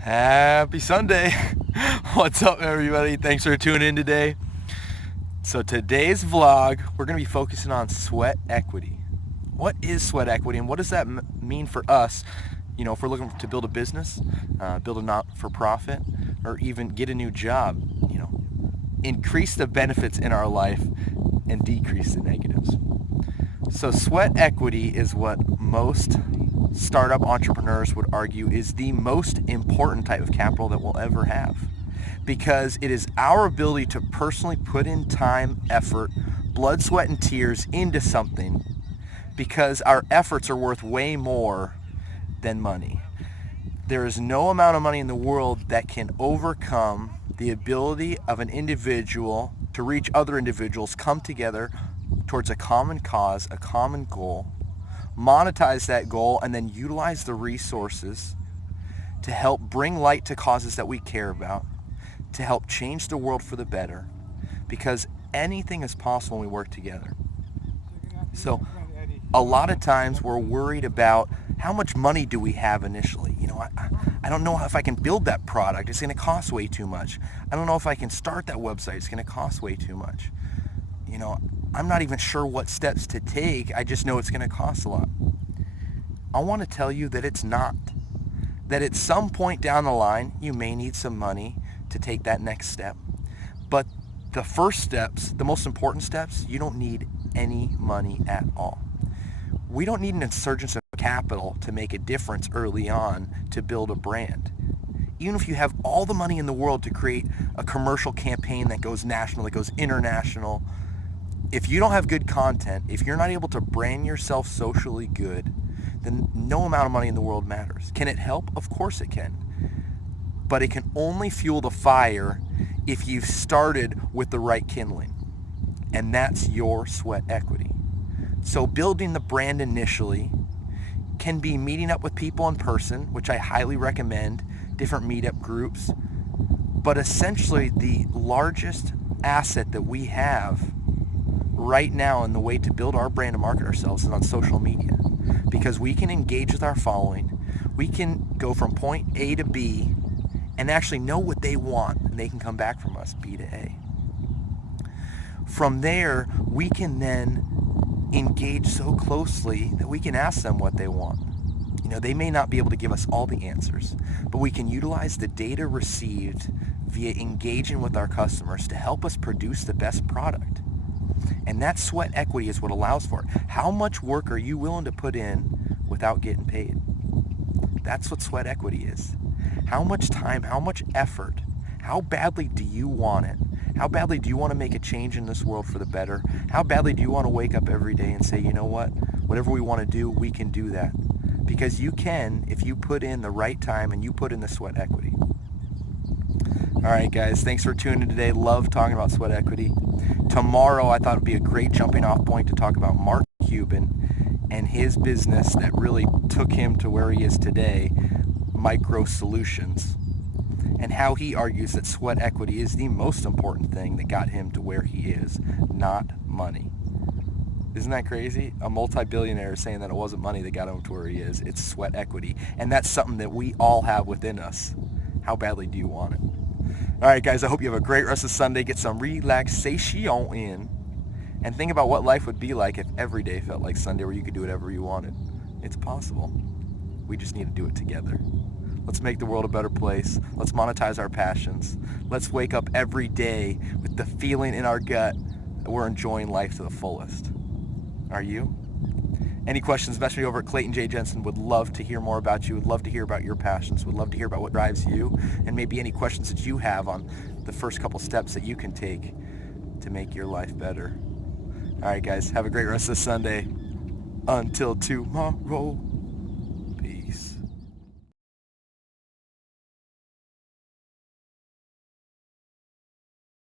Happy Sunday. What's up, everybody? Thanks for tuning in today. So today's vlog, we're going to be focusing on sweat equity. What is sweat equity and what does that mean for us? You know, if we're looking to build a business, build a not-for-profit, or even get a new job, increase the benefits in our life and decrease the negatives. So sweat equity is what most startup entrepreneurs would argue is the most important type of capital that we'll ever have, because it is our ability to personally put in time, effort, blood, sweat, and tears into something, because our efforts are worth way more than money. There is no amount of money in the world that can overcome the ability of an individual to reach other individuals, come together towards a common cause, a common goal, monetize that goal, and then utilize the resources to help bring light to causes that we care about, to help change the world for the better, because anything is possible when we work together. So a lot of times we're worried about how much money do we have initially. I don't know if I can build that product. It's going to cost way too much. I don't know if I can start that website. It's going to cost way too much. I'm not even sure what steps to take. I just know it's going to cost a lot. I want to tell you that it's not. That at some point down the line, you may need some money to take that next step. But the first steps, the most important steps, you don't need any money at all. We don't need an insurgence of capital to make a difference early on to build a brand. Even if you have all the money in the world to create a commercial campaign that goes national, that goes international, if you don't have good content, if you're not able to brand yourself socially good, then no amount of money in the world matters. Can it help? Of course it can. But it can only fuel the fire if you've started with the right kindling. And that's your sweat equity. So building the brand initially can be meeting up with people in person, which I highly recommend, different meetup groups. But essentially the largest asset that we have right now in the way to build our brand and market ourselves is on social media, because we can engage with our following. We can go from point A to B and actually know what they want, and they can come back from us, B to A. From there, we can then engage so closely that we can ask them what they want. They may not be able to give us all the answers, but we can utilize the data received via engaging with our customers to help us produce the best product. And that sweat equity is what allows for it. How much work are you willing to put in without getting paid? That's what sweat equity is. How much time, how much effort, how badly do you want it? How badly do you want to make a change in this world for the better? How badly do you want to wake up every day and say, you know what? Whatever we want to do, we can do that. Because you can if you put in the right time and you put in the sweat equity. All right, guys, thanks for tuning in today. Love talking about sweat equity. Tomorrow, I thought it would be a great jumping off point to talk about Mark Cuban and his business that really took him to where he is today, Micro Solutions, and how he argues that sweat equity is the most important thing that got him to where he is, not money. Isn't that crazy? A multi-billionaire saying that it wasn't money that got him to where he is. It's sweat equity. And that's something that we all have within us. How badly do you want it? All right, guys, I hope you have a great rest of Sunday. Get some relaxation in. And think about what life would be like if every day felt like Sunday, where you could do whatever you wanted. It's possible. We just need to do it together. Let's make the world a better place. Let's monetize our passions. Let's wake up every day with the feeling in our gut that we're enjoying life to the fullest. Are you? Any questions, message me over at Clayton J. Jensen. Would love to hear more about you. Would love to hear about your passions. Would love to hear about what drives you, and maybe any questions that you have on the first couple steps that you can take to make your life better. All right, guys, have a great rest of Sunday. Until tomorrow.